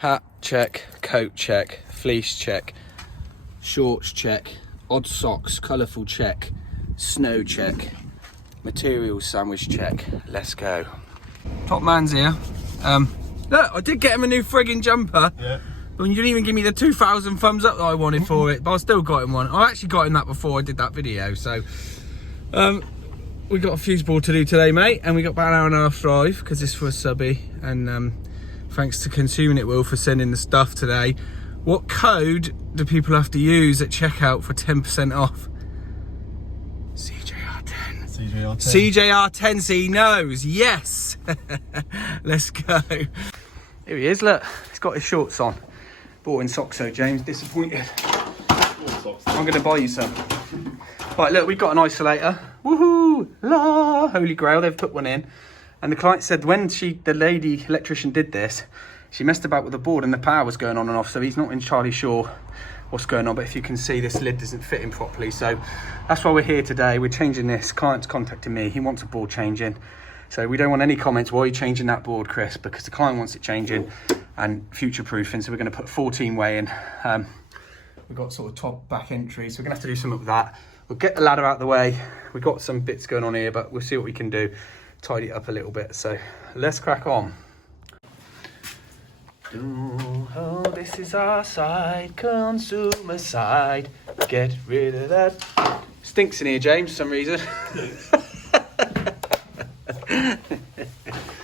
Hat check, coat check, fleece check, shorts check, odd socks, colourful check, snow check, materials sandwich check. Let's go. Top man's here. Look, I did get him a new frigging jumper. Yeah. But you didn't even give me the 2,000 thumbs up that I wanted for it, but I still got him one. I actually got him that before I did that video, so we got a fuse board to do today, mate, and we got about an hour and a half drive because this was subby, and thanks to Consuming It Will for sending the stuff today. What code do people have to use at checkout for 10% off? CJR10. CJR10. CJR10, so he knows. Yes. Let's go. Here he is, look. He's got his shorts on. Bought in socks though, James. Disappointed. I'm going to buy you some. Right, look, we've got an isolator. Woohoo! La! Holy Grail, they've put one in. And the client said when the lady electrician did this, she messed about with the board and the power was going on and off, so he's not entirely sure what's going on. But if you can see, this lid isn't fitting properly, so that's why we're here today. We're changing this. Client's contacted me. He wants a board changing. So we don't want any comments, why are you changing that board, Chris? Because the client wants it changing and future-proofing, so we're going to put 14-way in. We've got sort of top back entry, so we're going to have to do something with that. We'll get the ladder out of the way. We've got some bits going on here, but we'll see what we can do. Tidy it up a little bit, so let's crack on. Oh, this is our side, consumer side. Get rid of that. Stinks in here, James, for some reason.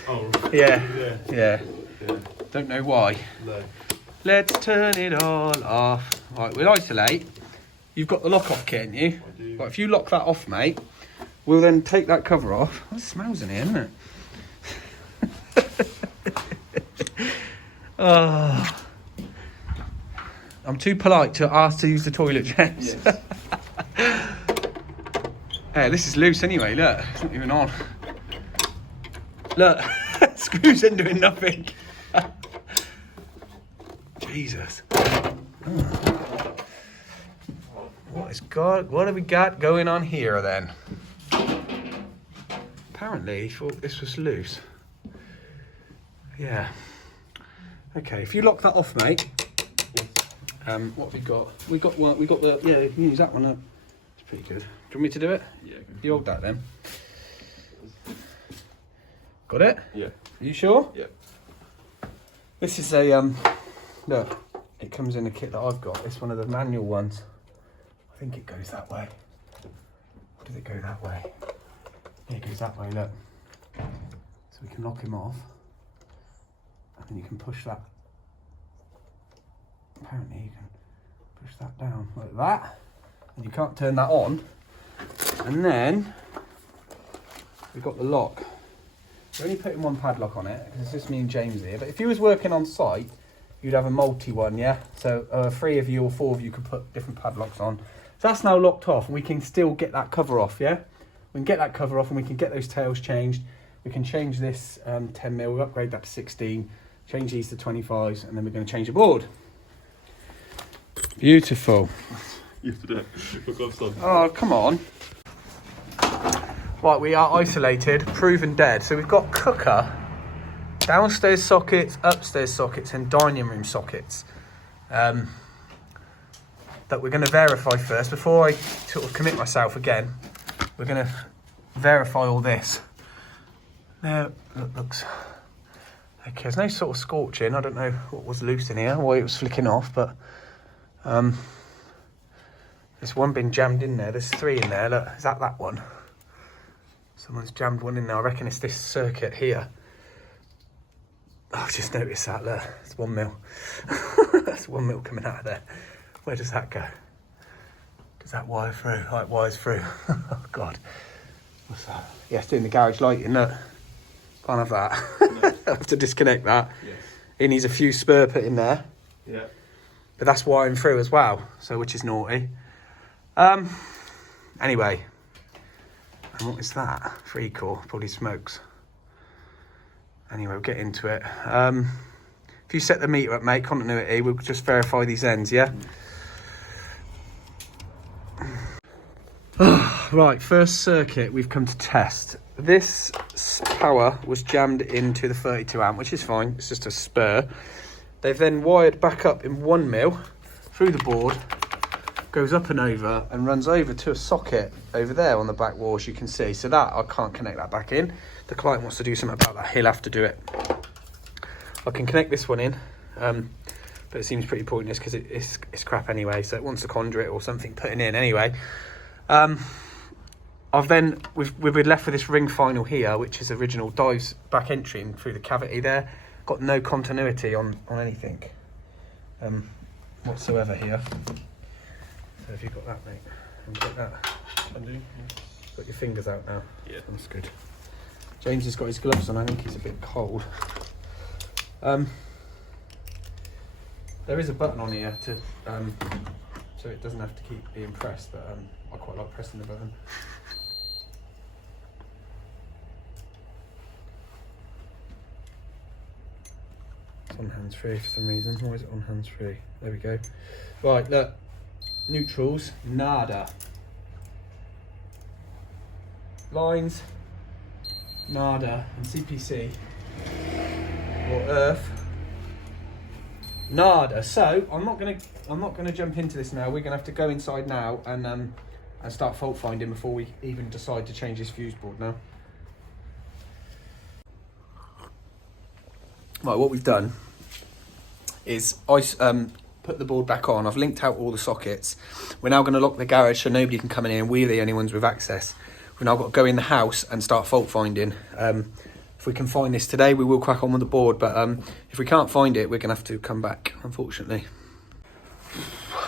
Oh, yeah. Don't know why. No. Let's turn it all off. Right, we'll isolate. You've got the lock-off kit, haven't you? I do. Right, if you lock that off, mate, we'll then take that cover off. Oh, it smells in here, doesn't it? Oh. I'm too polite to ask to use the toilet, James. Yes. Hey, this is loose anyway, look. It's not even on. Look, screws ain't doing nothing. Jesus. Oh. What have we got going on here then? Apparently he thought this was loose. Yeah. Okay, if you lock that off, mate. What have we got? We got the, yeah, you can use that one up. It's pretty good. Do you want me to do it? Yeah. You hold that then. Got it? Yeah. Are you sure? Yeah. This is a, look, it comes in a kit that I've got. It's one of the manual ones. I think it goes that way. Or does it go that way? Yeah, it goes that way, look. So we can lock him off. And then you can push that. Apparently you can push that down like that. And you can't turn that on. And then we've got the lock. We're only putting one padlock on it because it's just me and James here. But if you was working on site, you'd have a multi one, yeah? So 3 of you or 4 of you could put different padlocks on. So that's now locked off and we can still get that cover off, yeah? We can get that cover off and we can get those tails changed. We can change this 10mm, we'll upgrade that to 16, change these to 25s, and then we're going to change the board. Beautiful. You have to do it. Put gloves on. Oh, come on. Right, we are isolated, proven dead. So we've got cooker, downstairs sockets, upstairs sockets, and dining room sockets. That we're going to verify first. Before I sort of commit myself again, we're going to verify all this. Now, looks... Okay, there's no sort of scorching. I don't know what was loose in here, why it was flicking off, but... there's one been jammed in there. There's 3 in there. Look, is that one? Someone's jammed one in there. I reckon it's this circuit here. Oh, I've just noticed that. Look, it's 1mm. That's 1mm coming out of there. Where does that go? Does that wire through? Oh, it wires through. Oh, God. What's that? Yeah, it's doing the garage lighting. Look. Can't have that. No. I have to disconnect that. Yes. It needs a few spur put in there. Yeah. But that's wiring through as well, so which is naughty. Anyway, and what is that? 3 core, probably smokes. Anyway, we'll get into it. If you set the meter up, mate, continuity, we'll just verify these ends, yeah? Right, first circuit we've come to test. This power was jammed into the 32 amp, which is fine. It's just a spur. They've then wired back up in 1 mil through the board, goes up and over and runs over to a socket over there on the back wall, as you can see. So that I can't connect that back in. The client wants to do something about that, he'll have to do it. I can connect this one in, but it seems pretty pointless because it's crap anyway, so it wants a conduit or something putting in anyway. We've been left with this ring final here, which is original dives back entry through the cavity there. Got no continuity on anything whatsoever here. So have you got that, mate? Have you got that? I do. Got your fingers out now? Yeah. That's good. James has got his gloves on. I think he's a bit cold. There is a button on here to so it doesn't have to keep being pressed, but I quite like pressing the button. It's on hands-free for some reason. Why is it on hands-free? There we go. Right, look. Neutrals, nada. Lines, nada. And CPC, or earth, nada. So I'm not gonna jump into this now. We're gonna have to go inside now and start fault finding before we even decide to change this fuse board now. Right, what we've done is I put the board back on. I've linked out all the sockets. We're now going to lock the garage so nobody can come in here, and we're the only ones with access. We've now got to go in the house and start fault finding. If we can find this today, we will crack on with the board, but if we can't find it, we're going to have to come back, unfortunately.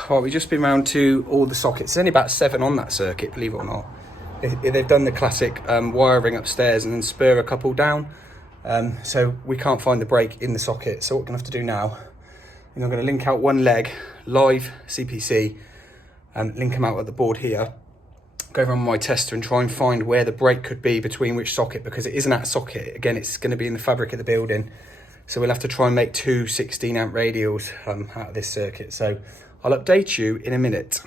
Right, we've just been round to all the sockets. There's only about 7 on that circuit, believe it or not. They've done the classic wiring upstairs and then spur a couple down. So we can't find the break in the socket. So what we're going to have to do now is I'm going to link out one leg, live CPC, and link them out at the board here. Go around with my tester and try and find where the break could be between which socket, because it isn't at a socket. Again, it's going to be in the fabric of the building. So we'll have to try and make 2 16 amp radials out of this circuit. So I'll update you in a minute.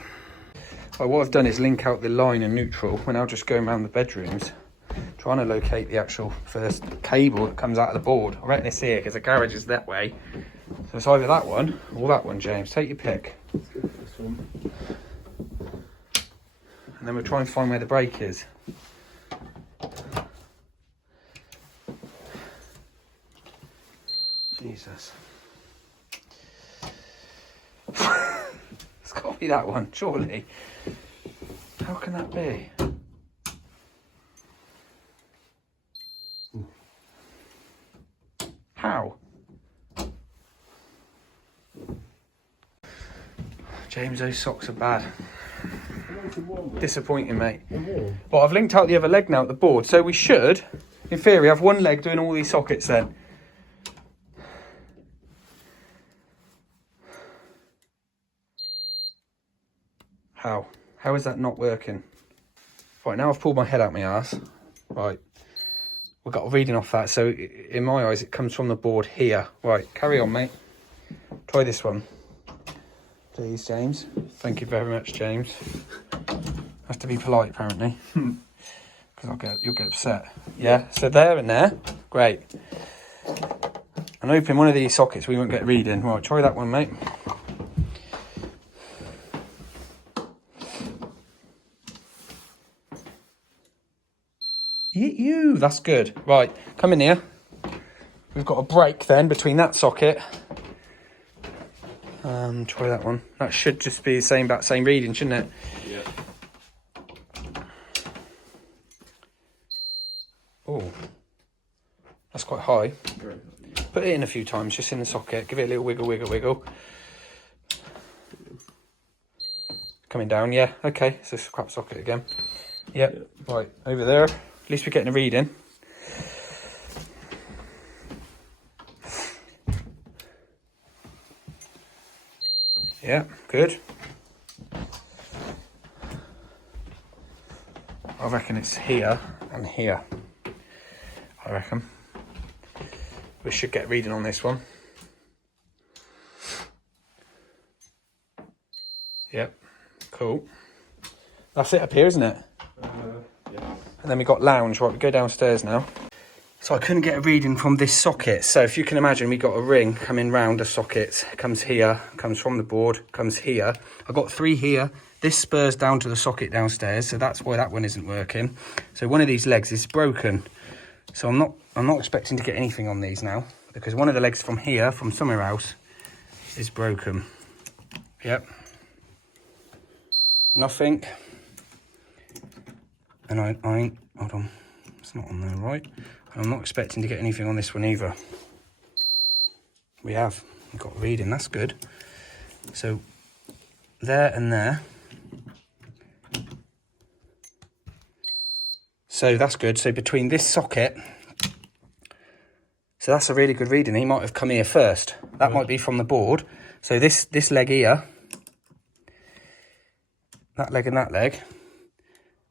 Right, what I've done is link out the line and neutral. We're now just going around the bedrooms, trying to locate the actual first cable that comes out of the board. I reckon it's here because the garage is that way. So it's either that one or that one, James. Take your pick. Let's go for this one. And then we'll try and find where the break is. Jesus. It's got to be that one, surely. How can that be? How? James, those socks are bad. Disappointing, mate. But I've linked out the other leg now at the board, so we should, in theory, have one leg doing all these sockets then. How? How is that not working? Right, now I've pulled my head out my arse. Right. We've got a reading off that, so in my eyes it comes from the board here. Right, carry on, mate. Try this one. Please, James. Thank you very much, James. Have to be polite, apparently. Because you'll get upset. Yeah, so there and there. Great. I'm hoping one of these sockets we won't get a reading. Right, try that one, mate. You, that's good. Right, come in here. We've got a break then between that socket. Try that one. That should just be the same, about same reading, shouldn't it? Yeah. Oh, that's quite high. Put it in a few times, just in the socket. Give it a little wiggle, wiggle, wiggle. Coming down, yeah. Okay, so it's a crap socket again. Yep, yeah. Right, over there. At least we're getting a reading. Yeah, good. I reckon it's here and here. I reckon. We should get reading on this one. Yep, cool. That's it up here, isn't it? Yeah. And then we got lounge. Right, we go downstairs now. So I couldn't get a reading from this socket. So if you can imagine, we got a ring coming round a socket, comes here, comes from the board, comes here. I've got 3 here. This spurs down to the socket downstairs, so that's why that one isn't working. So one of these legs is broken. So I'm not expecting to get anything on these now, because one of the legs from here, from somewhere else, is broken. Yep. Nothing. And I ain't, hold on, it's not on there, right? I'm not expecting to get anything on this one either. We've got a reading, that's good. So there and there. So that's good. So between this socket, so that's a really good reading. He might have come here first. That might be from the board. So this leg here, that leg and that leg,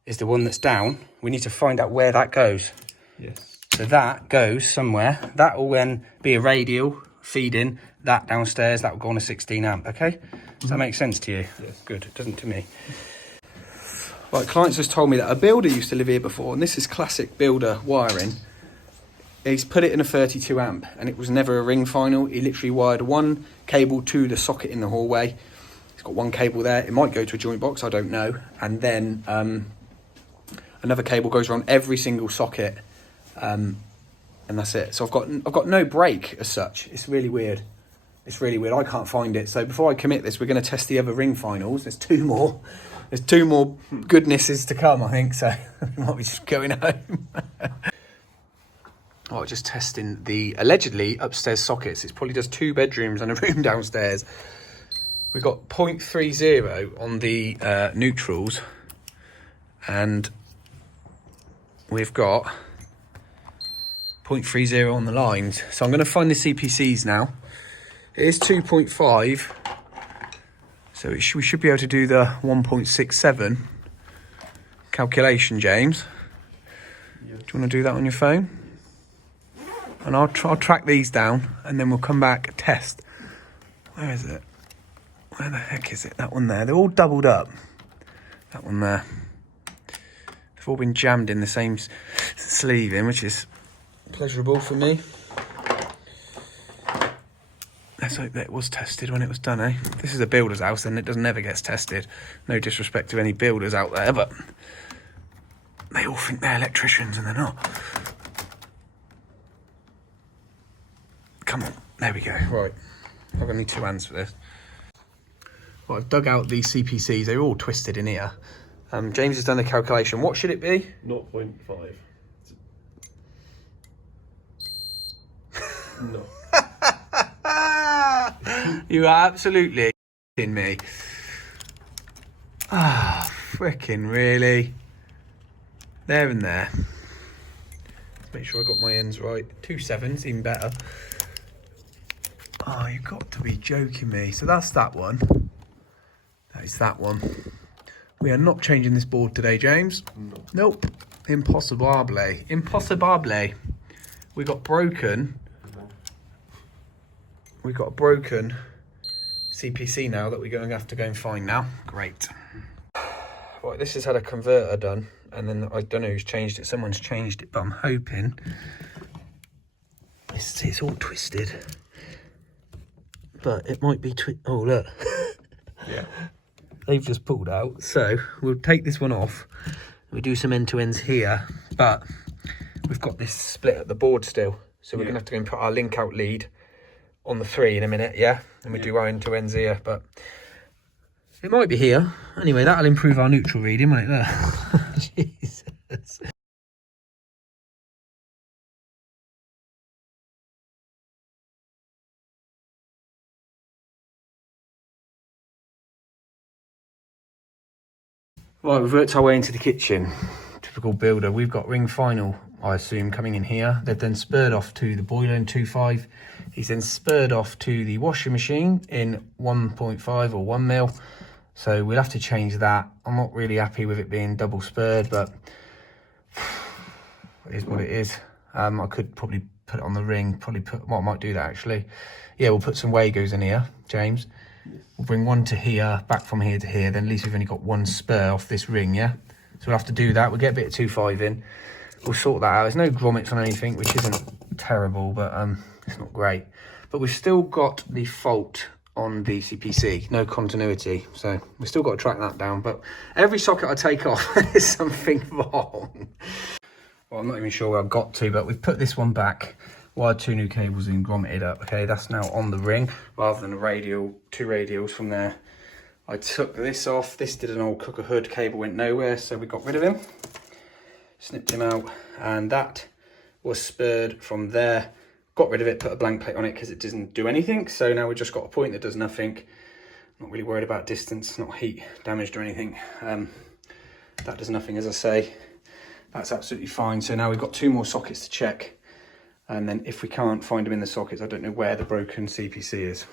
is the one that's down. We need to find out where that goes. Yes. So that goes somewhere. That will then be a radial feeding that downstairs. That will go on a 16 amp, okay? Does that make sense to you? Yes. Good, it doesn't to me. Right, clients just told me that a builder used to live here before, and this is classic builder wiring. He's put it in a 32 amp, and it was never a ring final. He literally wired one cable to the socket in the hallway. He's got one cable there. It might go to a joint box, I don't know. And then another cable goes around every single socket, and that's it. So I've got no break as such. It's really weird. It's really weird. I can't find it. So before I commit this, we're going to test the other ring finals. There's 2 more. There's 2 more goodnesses to come, I think. So we might be just going home. Oh, just testing the allegedly upstairs sockets. It probably does 2 bedrooms and a room downstairs. We've got 0.30 on the neutrals, and we've got 0.30 on the lines. So I'm going to find the CPCs now. It is 2.5, so we should be able to do the 1.67 calculation, James. Yes. Do you want to do that on your phone? And I'll track these down, and then we'll come back, test. Where is it? Where the heck is it? That one there. They're all doubled up. That one there. They've all been jammed in the same sleeve in, which is pleasurable for me. Let's hope that it was tested when it was done, eh? This is a builder's house, and it never gets tested. No disrespect to any builders out there, but they all think they're electricians, and they're not. Come on, there we go. Right, I'm gonna need 2 hands for this. Well, I've dug out these CPCs. They're all twisted in here. James has done the calculation. What should it be? 0.5. No. You are absolutely kidding me. Ah, frickin' really? There and there. Let's make sure I got my ends right. 2 7s, even better. Oh, you've got to be joking me. So that's that one. That is that one. We are not changing this board today, James. No. Nope. Impossible. Impossible. We got broken. We've got a broken CPC now that we're going to have to go and find now. Great. Right, this has had a converter done, and then I don't know who's changed it. Someone's changed it, but I'm hoping it's all twisted. But it might be oh, look. Yeah. They've just pulled out. So we'll take this one off. We do some end-to-ends here, but we've got this split at the board still. So we're going to have to go and put our link out lead on the 3 in a minute, yeah? And we do our end-to-ends here, but it might be here. Anyway, that'll improve our neutral reading, won't it? There. Jesus. Right, we've worked our way into the kitchen. Typical builder. We've got ring final, I assume, coming in here. They've then spurred off to the boiler in 2.5. He's then spurred off to the washing machine in 1.5 or 1 mil. So we'll have to change that. I'm not really happy with it being double spurred, but it is what it is. I could probably put it on the ring. Well, I might do that actually. Yeah, we'll put some Wagos in here, James. We'll bring one to here, back from here to here. Then at least we've only got 1 spur off this ring, yeah? So we'll have to do that. We'll get a bit of 2.5 in. we'll sort that out. There's no grommets on anything, which isn't terrible, but it's not great. But we've still got the fault on the CPC, no continuity, so we've still got to track that down. But every socket I take off, there's something wrong. Well, I'm not even sure where I've got to, but we've put this one back, wired 2 new cables in, grommeted up. Okay, that's now on the ring rather than a radial, 2 radials from there. I took this off. This did an old cooker hood, cable went nowhere, so we got rid of him, snipped him out, and that was spurred from there. Got rid of it, put a blank plate on it because it doesn't do anything. So now we've just got a point that does nothing. Not really worried about distance, not heat damaged or anything. That does nothing, as I say. That's absolutely fine. So now we've got 2 more sockets to check. And then if we can't find them in the sockets, I don't know where the broken CPC is.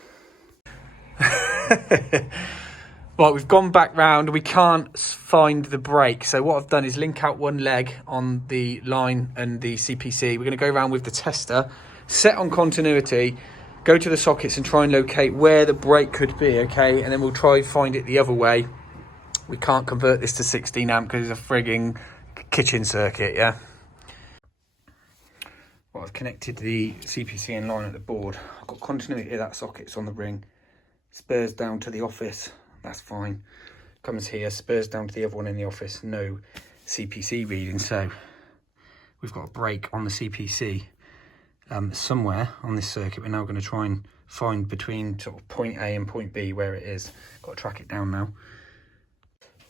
Right, we've gone back round. We can't find the brake. So what I've done is link out one leg on the line and the CPC. We're going to go around with the tester, set on continuity, go to the sockets and try and locate where the brake could be, okay? And then we'll try and find it the other way. We can't convert this to 16 amp because it's a frigging kitchen circuit, yeah? Well, I've connected the CPC in line at the board. I've got continuity of that socket, it's on the ring. Spurs down to the office, that's fine. Comes here, spurs down to the other one in the office, no CPC reading. So we've got a brake on the CPC somewhere on this circuit. We're now going to try and find between sort of point A and point B where it is. Got to track it down now.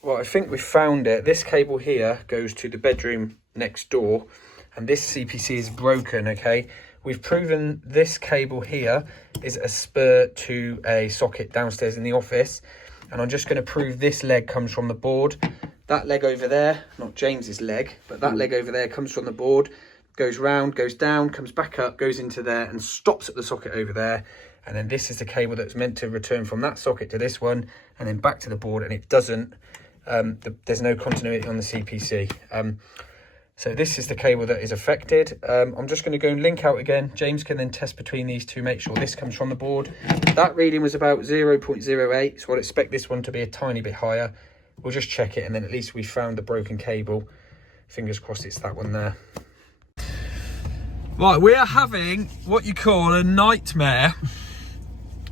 Well, I think we've found it. This cable here goes to the bedroom next door, and this CPC is broken, okay? We've proven this cable here is a spur to a socket downstairs in the office, and I'm just going to prove this leg comes from the board. That leg over there, not James's leg, but that leg over there comes from the board, goes round, goes down, comes back up, goes into there and stops at the socket over there. And then this is the cable that's meant to return from that socket to this one and then back to the board, and it doesn't. There's no continuity on the CPC. So this is the cable that is affected. I'm just going to go and link out again. James can then test between these two, make sure this comes from the board. That reading was about 0.08, so I'd expect this one to be a tiny bit higher. We'll just check it, and then at least we found the broken cable. Fingers crossed it's that one there. Right, we are having what you call a nightmare.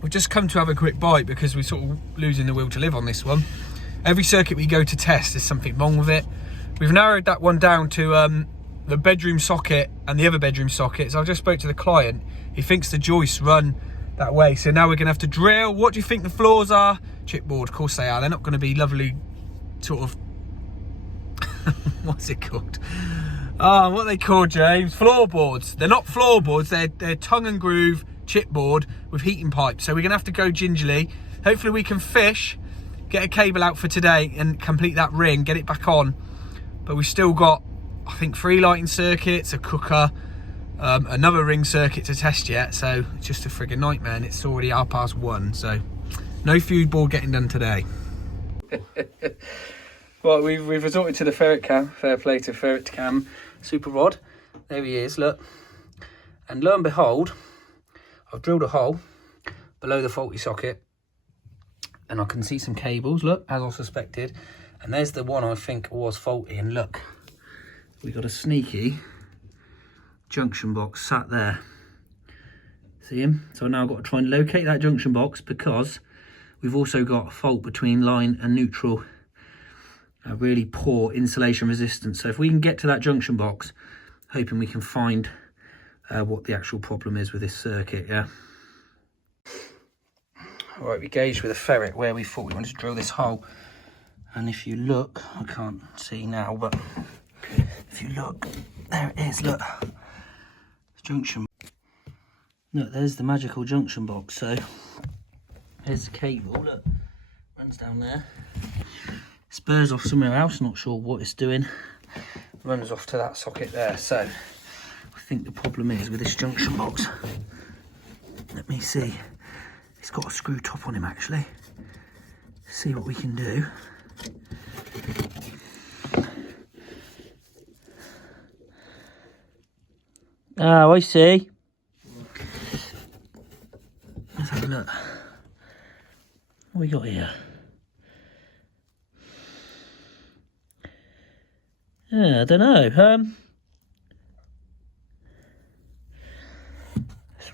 We've just come to have a quick bite because we're sort of losing the will to live on this one. Every circuit we go to test, there's something wrong with it. We've narrowed that one down to the bedroom socket and the other bedroom socket. So I just spoke to the client. He thinks the joists run that way. So now we're going to have to drill. What do you think the floors are? Chipboard, of course they are. They're not going to be lovely sort of... What's it called? Oh, what are they called, James? Floorboards. They're not floorboards. They're tongue and groove chipboard with heating pipes. So we're going to have to go gingerly. Hopefully we can fish, get a cable out for today and complete that ring, get it back on. But we've still got, I think, 3 lighting circuits, a cooker, another ring circuit to test yet. So it's just a friggin' nightmare, and it's already 1:30. So no food board getting done today. Well, we've resorted to the ferret cam. Fair play to ferret cam super rod. There he is, look. And lo and behold, I've drilled a hole below the faulty socket, and I can see some cables, look, as I suspected. And there's the one I think was faulty, and look, we got a sneaky junction box sat there. See him? So now I've got to try and locate that junction box, because we've also got a fault between line and neutral. A really poor insulation resistance. So if we can get to that junction box, hoping we can find what the actual problem is with this circuit, yeah. All right, we gauged with a ferret where we thought we wanted to drill this hole. And if you look, I can't see now, but if you look, there it is, look. Junction. Look, there's the magical junction box. So there's the cable, look, runs down there. Spurs off somewhere else, not sure what it's doing. Runs off to that socket there. So I think the problem is with this junction box. Let me see. It's got a screw top on him actually. See what we can do. Oh, I see. Let's have a look. What we got here? Yeah, I don't know.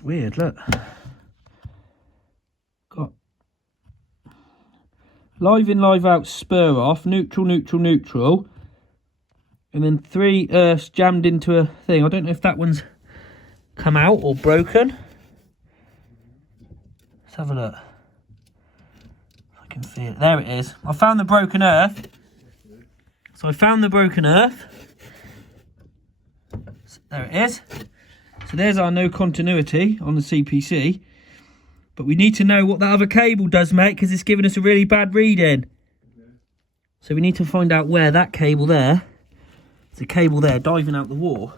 weird, look. Got live in, live out, spur off, neutral, neutral, neutral. And then 3 earths jammed into a thing. I don't know if that one's come out or broken. Let's have a look. If I can see it. There it is. I found the broken earth. So I found the broken earth. So there it is. So there's our no continuity on the CPC. But we need to know what that other cable does, mate, because it's giving us a really bad reading. So we need to find out where that cable there, there's a cable there diving out the wall.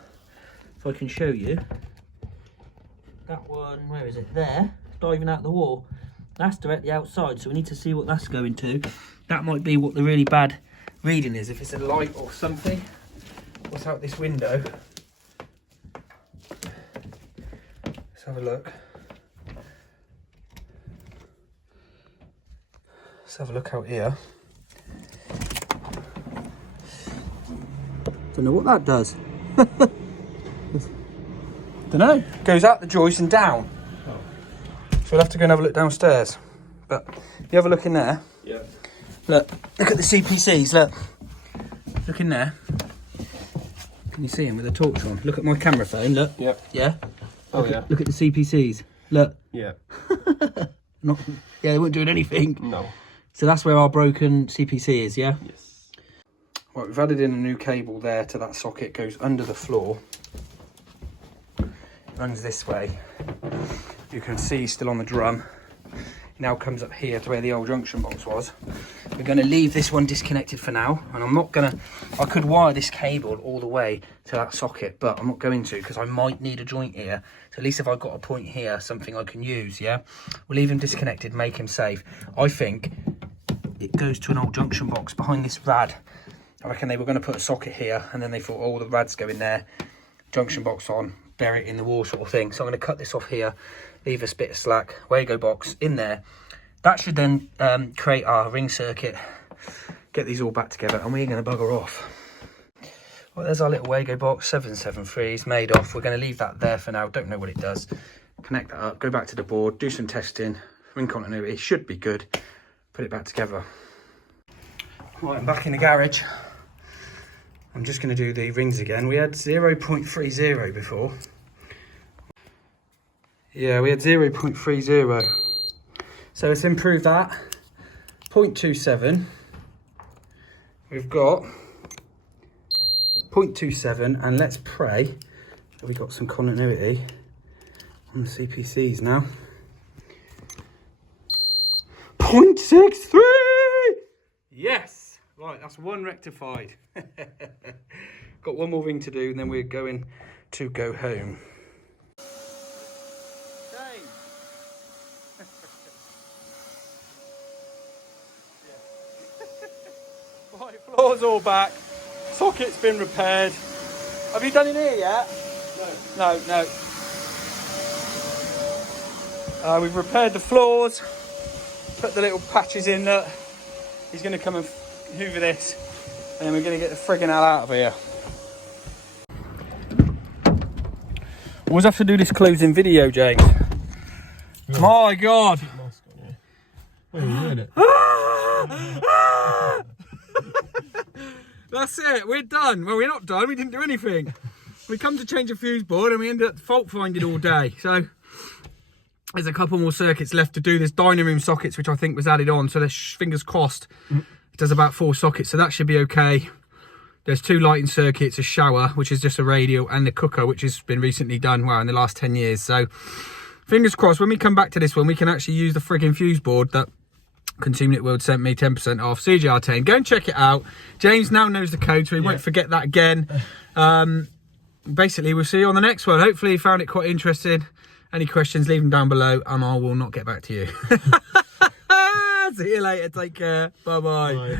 If I can show you. That one, where is it? There, diving out the wall. That's directly outside, so we need to see what that's going to. That might be what the really bad reading is. If it's a light or something. What's out this window? Let's have a look. Let's have a look out here. Don't know what that does. Don't know. Goes out the joist and down. Oh. So we'll have to go and have a look downstairs. But you have a look in there. Yeah. Look at the CPCs. Look in there. Can you see him with a torch on? Look at my camera phone. Look. Yep. Yeah. Oh look yeah. Look at the CPCs. Look. Yeah. Yeah, they weren't doing anything. No. So that's where our broken CPC is, yeah? Yes. Right, we've added in a new cable there to that socket. It goes under the floor. It runs this way. You can see still on the drum. It now comes up here to where the old junction box was. We're going to leave this one disconnected for now. And I'm not going to... I could wire this cable all the way to that socket, but I'm not going to because I might need a joint here. So at least if I've got a point here, something I can use, yeah? We'll leave him disconnected, make him safe. I think it goes to an old junction box behind this rad. I reckon they were going to put a socket here and then they thought, oh, the rads go in there, junction box on, bury it in the wall sort of thing. So I'm going to cut this off here, leave a bit of slack, Wago box in there. That should then create our ring circuit, get these all back together, and we're going to bugger off. Well, there's our little Wago box, 773, it's made off. We're going to leave that there for now, don't know what it does. Connect that up, go back to the board, do some testing, ring continuity, it should be good. Put it back together. Right, I'm back in the garage. I'm just going to do the rings again. We had 0.30 before. Yeah, we had 0.30. So let's improve that. 0.27. We've got 0.27, and let's pray that we got some continuity on the CPCs now. 0.63! Yes! Right, that's one rectified. Got one more ring to do and then we're going to go home. Right, floor's all back. Socket's been repaired. Have you done in here yet? No. No. We've repaired the floors. Put the little patches in that he's going to come and hoover this, and then we're going to get the friggin' hell out of here. Always have to do this closing video, James. Yeah. My God. That's it, we're done. Well, we're not done, we didn't do anything. We come to change a fuse board and we ended up fault finding all day. So there's a couple more circuits left to do. There's dining room sockets, which I think was added on. So there's fingers crossed. It does about 4 sockets, so that should be okay. There's 2 lighting circuits, a shower, which is just a radio, and the cooker, which has been recently done, well, in the last 10 years. So fingers crossed, when we come back to this one, we can actually use the frigging fuse board that Consume It World sent me 10% off, CGR10. Go and check it out. James now knows the code, so he won't forget that again. Basically, we'll see you on the next one. Hopefully you found it quite interesting. Any questions, leave them down below, and I will not get back to you. See you later. Take care. Bye-bye.